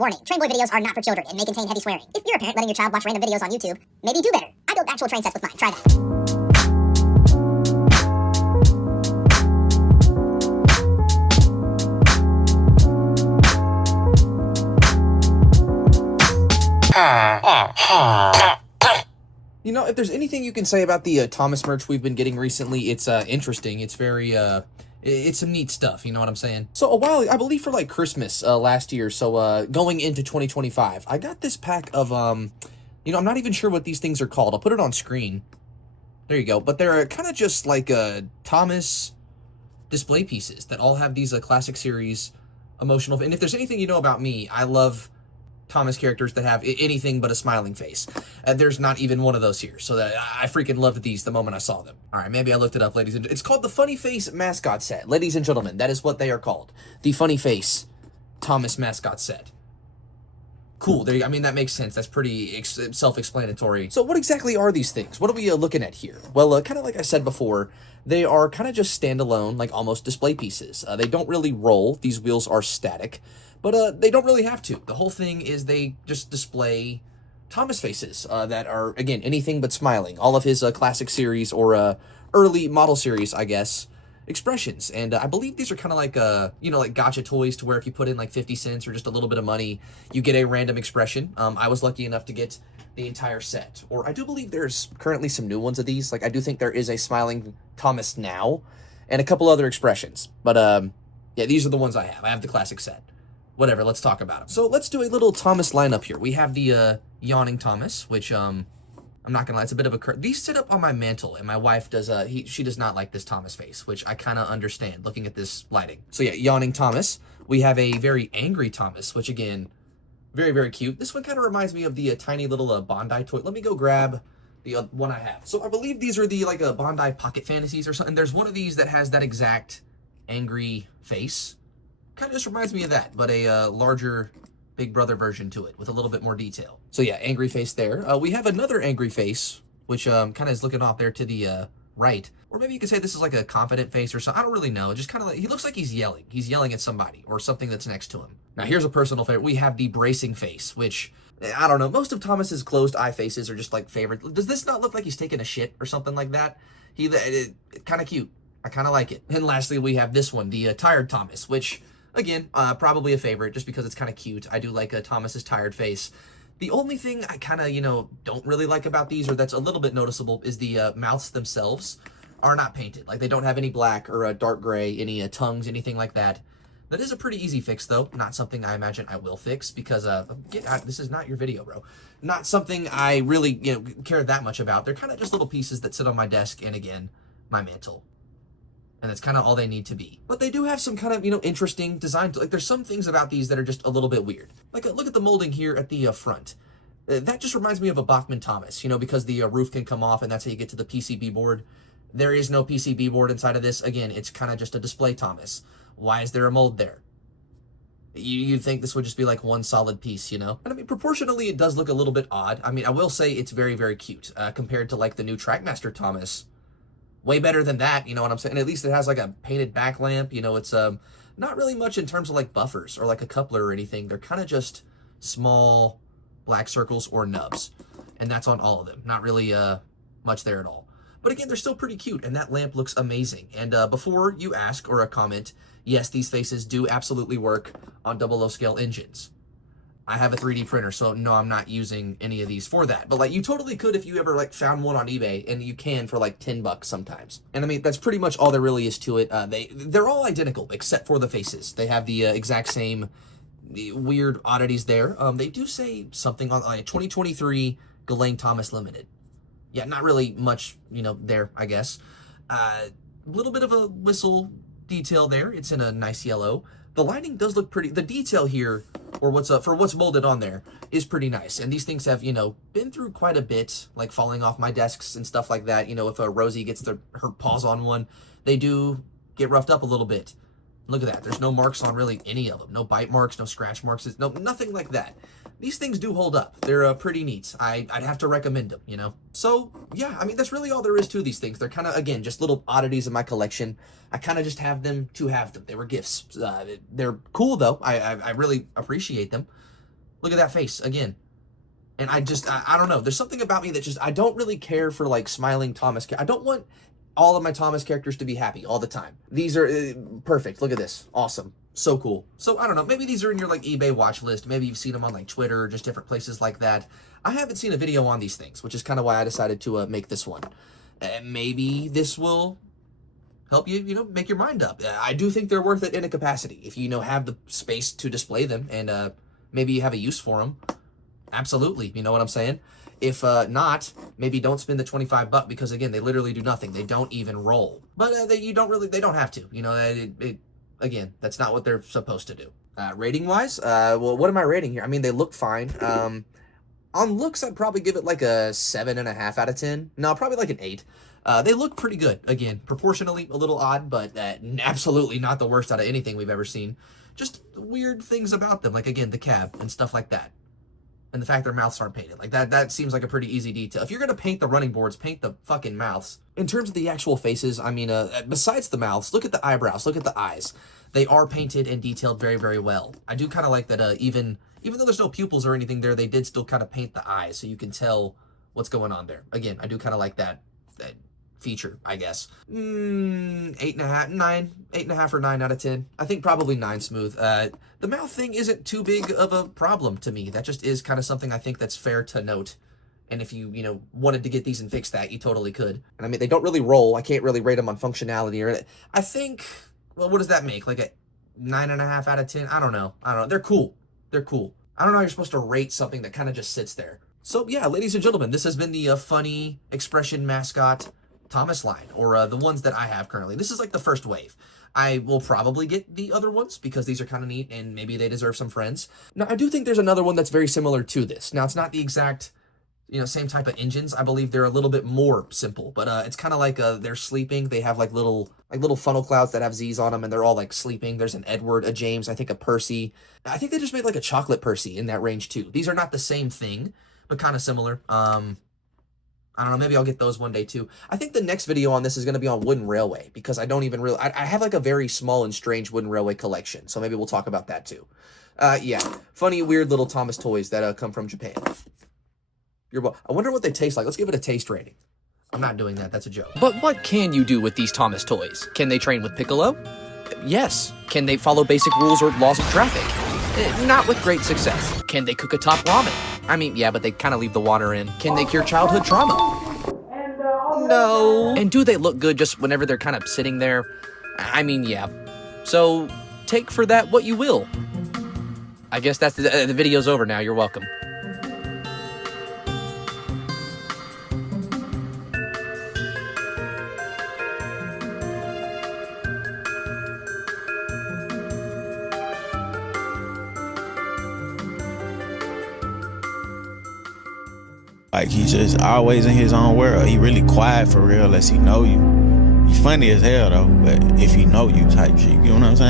Warning, train boy videos are not for children and may contain heavy swearing. If you're a parent letting your child watch random videos on YouTube, maybe do better. I built actual train sets with mine. Try that. You know, if there's anything you can say about the Thomas merch we've been getting recently, it's interesting. It's very, it's some neat stuff, you know what I'm saying? So a while, I believe for like Christmas last year, so going into 2025, I got this pack of, you know, I'm not even sure what these things are called. I'll put it on screen. There you go. But they're kind of just like Thomas display pieces that all have these classic series emotional. And if there's anything you know about me, I love Thomas characters that have anything but a smiling face. There's not even one of those here, so that I freaking loved these the moment I saw them. All right, maybe I looked it up, ladies and it's called the Funny Face Mascot Set. Ladies and gentlemen, that is what they are called. The Funny Face Thomas Mascot Set. Cool, there you go. I mean, that makes sense. That's pretty self-explanatory. So what exactly are these things? What are we looking at here? Well, kind of like I said before, they are kind of just standalone, like almost display pieces. They don't really roll. These wheels are static. But they don't really have to. The whole thing is they just display Thomas faces that are, again, anything but smiling. All of his classic series or early model series, I guess, expressions. And I believe these are kind of like, you know, like gacha toys to where if you put in like 50 cents or just a little bit of money, you get a random expression. I was lucky enough to get the entire set. Or I do believe there's currently some new ones of these. Like I do think there is a smiling Thomas now and a couple other expressions. But yeah, these are the ones I have. I have the classic set. Whatever, let's talk about them. So let's do a little Thomas lineup here. We have the yawning Thomas, which I'm not gonna lie, it's a bit of a these sit up on my mantle, and my wife does she does not like this Thomas face, which I kind of understand looking at this lighting. So yeah, yawning Thomas. We have a very angry Thomas, which again, very, very cute. This one kind of reminds me of the tiny little Bondi toy. Let me go grab the one I have. So I believe these are the like Bondi Pocket Fantasies or something. There's one of these that has that exact angry face. Kind of just reminds me of that, but a larger Big Brother version to it with a little bit more detail. So yeah, angry face there. We have another angry face, which kind of is looking off there to the right. Or maybe you could say this is like a confident face or something. I don't really know. Just kind of like, he looks like he's yelling. He's yelling at somebody or something that's next to him. Now here's a personal favorite. We have the bracing face, which, I don't know. Most of Thomas's closed eye faces are just like favorite. Does this not look like he's taking a shit or something like that? Kind of cute. I kind of like it. And lastly, we have this one, the tired Thomas, which... Again, probably a favorite just because it's kind of cute. I do like Thomas's tired face. The only thing I kind of, you know, don't really like about these, or that's a little bit noticeable, is the mouths themselves are not painted. Like, they don't have any black or dark gray, any tongues, anything like that. That is a pretty easy fix, though. Not something I imagine I will fix because, this is not your video, bro. Not something I really, you know, care that much about. They're kind of just little pieces that sit on my desk and, again, my mantle. And that's kind of all they need to be. But they do have some kind of, you know, interesting design. Like, there's some things about these that are just a little bit weird. Like, look at the molding here at the front. That just reminds me of a Bachmann Thomas, you know, because the roof can come off and that's how you get to the PCB board. There is no PCB board inside of this. Again, it's kind of just a display Thomas. Why is there a mold there? You'd think this would just be like one solid piece, you know? And I mean, proportionally, it does look a little bit odd. I mean, I will say it's very, very cute compared to like the new Trackmaster Thomas. Way better than that, you know what I'm saying? At least it has like a painted back lamp, you know, it's not really much in terms of like buffers or like a coupler or anything. They're kind of just small black circles or nubs. And that's on all of them. Not really much there at all. But again, they're still pretty cute and that lamp looks amazing. And before you ask or comment, yes, these faces do absolutely work on 00 scale engines. I have a 3D printer, so no, I'm not using any of these for that. But like, you totally could if you ever like found one on eBay, and you can for like $10 sometimes. And I mean, that's pretty much all there really is to it. They're all identical except for the faces. They have the exact same weird oddities there. They do say something on like 2023 Ghislaine Thomas Limited. Yeah, not really much, you know, there, I guess. A little bit of a whistle detail there. It's in a nice yellow. The lighting does look pretty. The detail here, or what's molded on there, is pretty nice. And these things have, you know, been through quite a bit, like falling off my desks and stuff like that. You know, if Rosie gets her paws on one, they do get roughed up a little bit. Look at that. There's no marks on really any of them. No bite marks, no scratch marks, nothing like that. These things do hold up. They're pretty neat. I'd have to recommend them, you know? So, yeah, I mean, that's really all there is to these things. They're kind of, again, just little oddities in my collection. I kind of just have them to have them. They were gifts. They're cool, though. I really appreciate them. Look at that face again. And I don't know. There's something about me that just, I don't really care for like smiling Thomas. I don't want all of my Thomas characters to be happy all the time. These are perfect. Look at this. Awesome. So cool. So I don't know. Maybe these are in your like eBay watch list. Maybe you've seen them on like Twitter or just different places like that. I haven't seen a video on these things, which is kind of why I decided to make this one. Maybe this will help you, make your mind up. I do think they're worth it in a capacity. If you, have the space to display them and maybe you have a use for them. Absolutely. You know what I'm saying? If not, maybe don't spend the $25 because again, they literally do nothing. They don't even roll. But they don't have to. Again, that's not what they're supposed to do. Rating wise, well, what am I rating here? I mean, they look fine. On looks, I'd probably give it like a 7.5 out of 10. No, probably like an 8. They look pretty good. Again, proportionally a little odd, but absolutely not the worst out of anything we've ever seen. Just weird things about them, like again, the cab and stuff like that. And the fact their mouths aren't painted. Like that seems like a pretty easy detail. If you're going to paint the running boards, paint the fucking mouths. In terms of the actual faces, I mean, besides the mouths, look at the eyebrows, look at the eyes. They are painted and detailed very, very well. I do kind of like that even though there's no pupils or anything there, they did still kind of paint the eyes so you can tell what's going on there. Again, I do kind of like that feature, I guess. 8.5, 9, 8.5 or 9 out of 10. I think probably 9 smooth. The mouth thing isn't too big of a problem to me. That just is kind of something I think that's fair to note. And if you, wanted to get these and fix that, you totally could. And I mean, they don't really roll. I can't really rate them on functionality or I think, well, what does that make? Like a 9.5 out of 10? I don't know. They're cool. They're cool. I don't know how you're supposed to rate something that kind of just sits there. So yeah, ladies and gentlemen, this has been the funny expression mascot Thomas line, or the ones that I have currently. This is like the first wave. I will probably get the other ones because these are kind of neat and maybe they deserve some friends. Now, I do think there's another one that's very similar to this. Now, it's not the exact, same type of engines. I believe they're a little bit more simple, but it's kind of like they're sleeping. They have like little funnel clouds that have Z's on them and they're all like sleeping. There's an Edward, a James, I think a Percy. I think they just made like a chocolate Percy in that range too. These are not the same thing, but kind of similar. I don't know, maybe I'll get those one day too. I think the next video on this is going to be on Wooden Railway because I don't even really, I have like a very small and strange Wooden Railway collection. So maybe we'll talk about that too. Yeah, funny, weird little Thomas toys that come from Japan. I wonder what they taste like. Let's give it a taste rating. I'm not doing that. That's a joke. But what can you do with these Thomas toys? Can they train with Piccolo? Yes. Can they follow basic rules or laws of traffic? Not with great success. Can they cook a top ramen? I mean, yeah, but they kind of leave the water in. Can they cure childhood trauma? No. And do they look good just whenever they're kind of sitting there? I mean, yeah. So, take for that what you will. I guess that's the video's over now. You're welcome. Like, he's just always in his own world. He really quiet for real unless he know you. He's funny as hell, though, but if he know you type shit, you know what I'm saying?